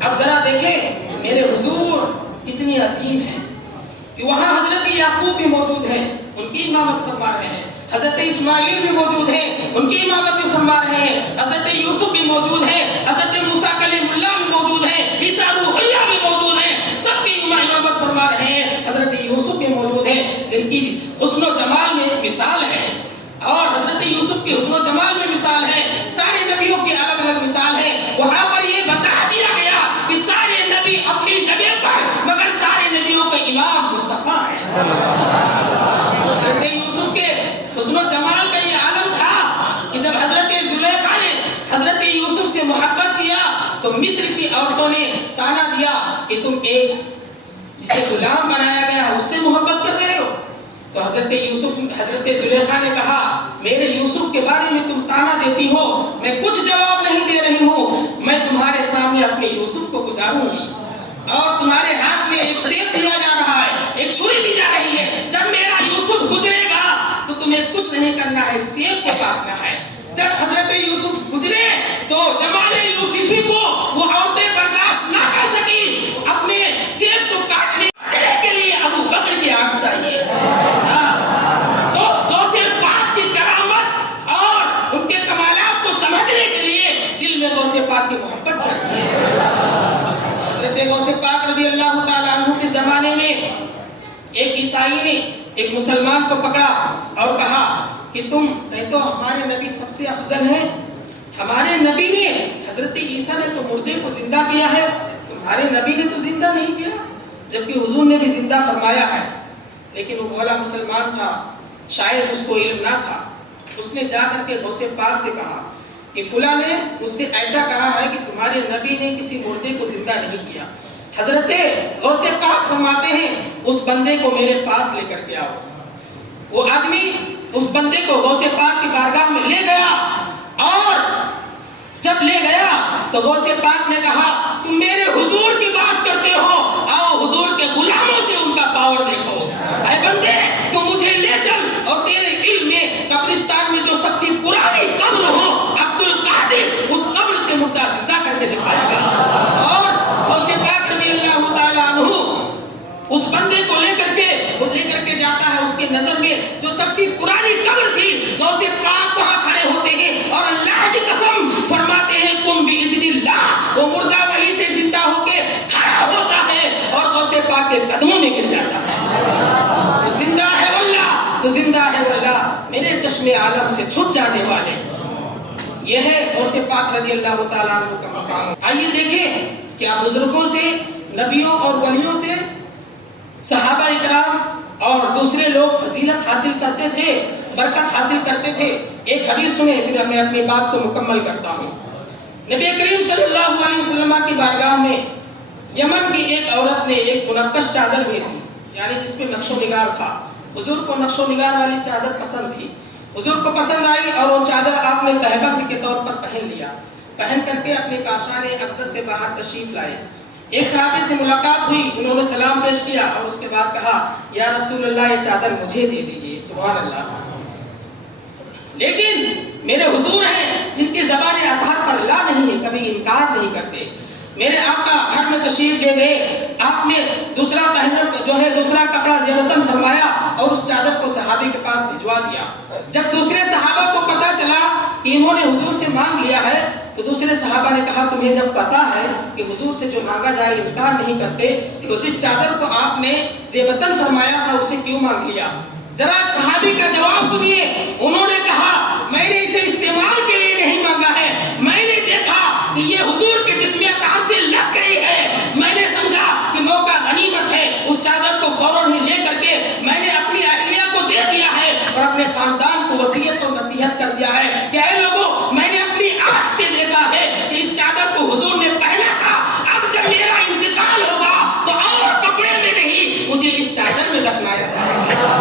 اب ذرا دیکھیں میرے حضور کتنی عظیم ہیں کہ وہاں حضرت یعقوب بھی موجود ہیں، ان کی امامت فرما رہے ہیں، حضرت اسماعیل بھی موجود ہیں، ان کی امامت بھی فرما رہے ہیں، حضرت یوسف بھی موجود ہیں، حضرت موسیٰ کلیم اللہ بھی موجود ہیں، عیسیٰ روح اللہ بھی موجود ہیں، سب کی امامت فرما رہے ہیں۔ حضرت یوسف بھی موجود ہیں جن کی حسن و جمال میں مثال ہے، اور حضرت یوسف کی حسن و جمال میں مثال ہے، سارے نبیوں کی الگ الگ مثال ہے۔ وہاں پر یہ بتا دیا گیا کہ سارے نبی اپنی جگہ پر، مگر سارے نبیوں کا امام مصطفیٰ ہے۔ حضرت یوسف کے حسن و جمال کا یہ عالم تھا کہ جب حضرت زلیخا نے حضرت یوسف سے محبت کیا تو مصر کی عورتوں نے تانا دیا کہ تم ایک جسے غلام بنایا گیا اس سے محبت کر رہے ہو۔ تو حضرت زلیخا نے کہا میرے یوسف کے بارے میں تم تانا دیتی ہو، میں کچھ جواب نہیں دے رہی ہوں، میں تمہارے سامنے اپنے یوسف کو گزاروں گی، اور تمہارے ہاتھ میں ایک سیب دیا جا رہا ہے، ایک چھری دی جا رہی ہے، جب میرا یوسف گزرے گا تو تمہیں کچھ نہیں کرنا ہے، سیب کو کاٹنا ہے۔ جب حضرت یوسف گزرے تو جمال یوسفی کو وہ عورتیں برداشت نہ کر سکی، اپنے سیب کو کاٹنے کے لیے ابو بکر کی آنکھ چاہیے۔ تو غوث پاک کی کرامت اور ان کے کمالات کو سمجھنے کے لیے دل میں غوث پاک کی محبت چاہیے۔ حضرت غوث پاک رضی اللہ تعالیٰ عنہ کے زمانے میں ایک عیسائی نے ایک مسلمان کو پکڑا اور کہا کہ تم تو ہمارے نبی سب سے افضل ہیں، ہمارے نبی نے حضرت عیسیٰ نے تو مردے کو زندہ کیا ہے، تمہارے نبی نے تو زندہ نہیں کیا، جبکہ حضور نے بھی زندہ فرمایا ہے۔ لیکن وہ بھولا مسلمان تھا، شاید اس کو علم نہ تھا، اس نے جا کر کے غوث پاک سے کہا کہ فلاں نے مجھ سے ایسا کہا ہے کہ تمہارے نبی نے کسی مردے کو زندہ نہیں کیا۔ حضرت غوث پاک فرماتے ہیں اس بندے کو میرے پاس لے کر کے آؤ۔ وہ آدمی اس بندے کو غوث پاک کی بارگاہ میں لے گیا، اور جب لے گیا تو غوث پاک نے کہا تم میرے حضور کی بات کرتے ہو، آؤ حضور کے غلاموں سے ان کا پاور دیکھو۔ اے بندے تو مجھے لے چل، اور تیرے علم میں قبرستان میں جو سب سے پرانی قبر ہو عبد القادر، اس قبر سے مردہ زندہ کر کے دکھائے گا۔ اور غوث پاک رضی اللہ تعالیٰ عنہ اس بندے کو لے کر کے جاتا ہے، اس کی نظر میں جو سب سے پرانی قبر تھی، غوث پاک وہاں کھڑے ہوتے ہیں اور اللہ کی قسم فرماتے ہیں تم باذن اللہ، وہ مردہ وہیں سے زندہ ہو کے کھڑا ہوتا ہے اور غوث پاک کے قدموں میں گر جاتا ہے۔ تو زندہ ہے واللہ، تو زندہ ہے واللہ، میرے چشم عالم سے چھٹ جانے والے، یہ ہے غوث پاک رضی اللہ تعالیٰ عنہ کا مقام۔ آئیے دیکھیں کیا بزرگوں سے، نبیوں اور ولیوں سے صحابہ اکرام اور دوسرے لوگ فضیلت حاصل کرتے تھے، برکت حاصل کرتے تھے۔ ایک حدیث سنیں پھر میں اپنی بات کو مکمل کرتا ہوں۔ نبی کریم صلی اللہ علیہ وسلم کی بارگاہ میں یمن کی ایک عورت نے ایک منقش چادر بھیجی، یعنی جس میں نقش و نگار تھا۔ حضور کو نقش و نگار والی چادر پسند تھی، حضور کو پسند آئی، اور وہ چادر آپ نے تہبند کے طور پر پہن لیا، پہن کر کے اپنے کاشان اقدس سے باہر تشریف لائے۔ ایک صحابی سے ملاقات ہوئی، انہوں نے سلام پیش کیا اور اس کے بعد کہا یا رسول اللہ یہ چادر مجھے دے دیجئے۔ سبحان اللہ۔ لیکن میرے حضور ہیں جن کی زبان اطہر پر لا نہیں ہے، کبھی انکار نہیں کرتے۔ میرے آقا گھر میں تشریف لے گئے، آپ نے دوسرا کپڑا زیبتن فرمایا اور اس چادر کو صحابی کے پاس بھجوا دیا۔ جب دوسرے صحابہ کو پتا چلا کہ انہوں نے حضور سے مانگ لیا ہے تو دوسرے صحابہ نے کہا تمہیں جب پتا ہے کہ حضور سے جو مانگا جائے انکار نہیں کرتے تو جس چادر کو آپ نے زیبتن فرمایا تھا اسے کیوں مانگ لیا؟ ذرا صحابی کا جواب سنیے، انہوں نے کہا میں نے اسے استعمال کے لیے نہیں مانگا ہے، میں نے دیکھا کہ یہ حضور کے جسم اطہر سے لگ گئی ہے، میں نے سمجھا کہ موقع غنیمت ہے، اس چادر کو فوراً ہی لے کر کے میں نے اپنی اہلیہ کو دے دیا ہے اور اپنے خاندان کو وصیت اور نصیحت کر دیا ہے کہ اے لوگوں میں نے اپنی آنکھ سے دیکھا ہے کہ اس چادر کو حضور نے پہنا تھا، اب جب میرا انتقال ہوگا تو اور کپڑے میں نہیں مجھے اس چادر میں دفنایا جائے گا۔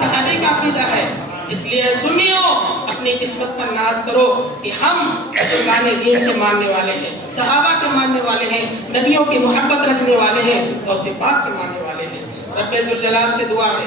صحابی کا عقیدہ ہے، اس لیے سنیو اپنی قسمت پر ناز کرو کہ ہم بزرگان دین کے ماننے والے ہیں، صحابہ کے ماننے والے ہیں، نبیوں کی محبت رکھنے والے ہیں، غوث پاک کے ماننے والے ہیں۔ رب ذوالجلال سے دعا ہے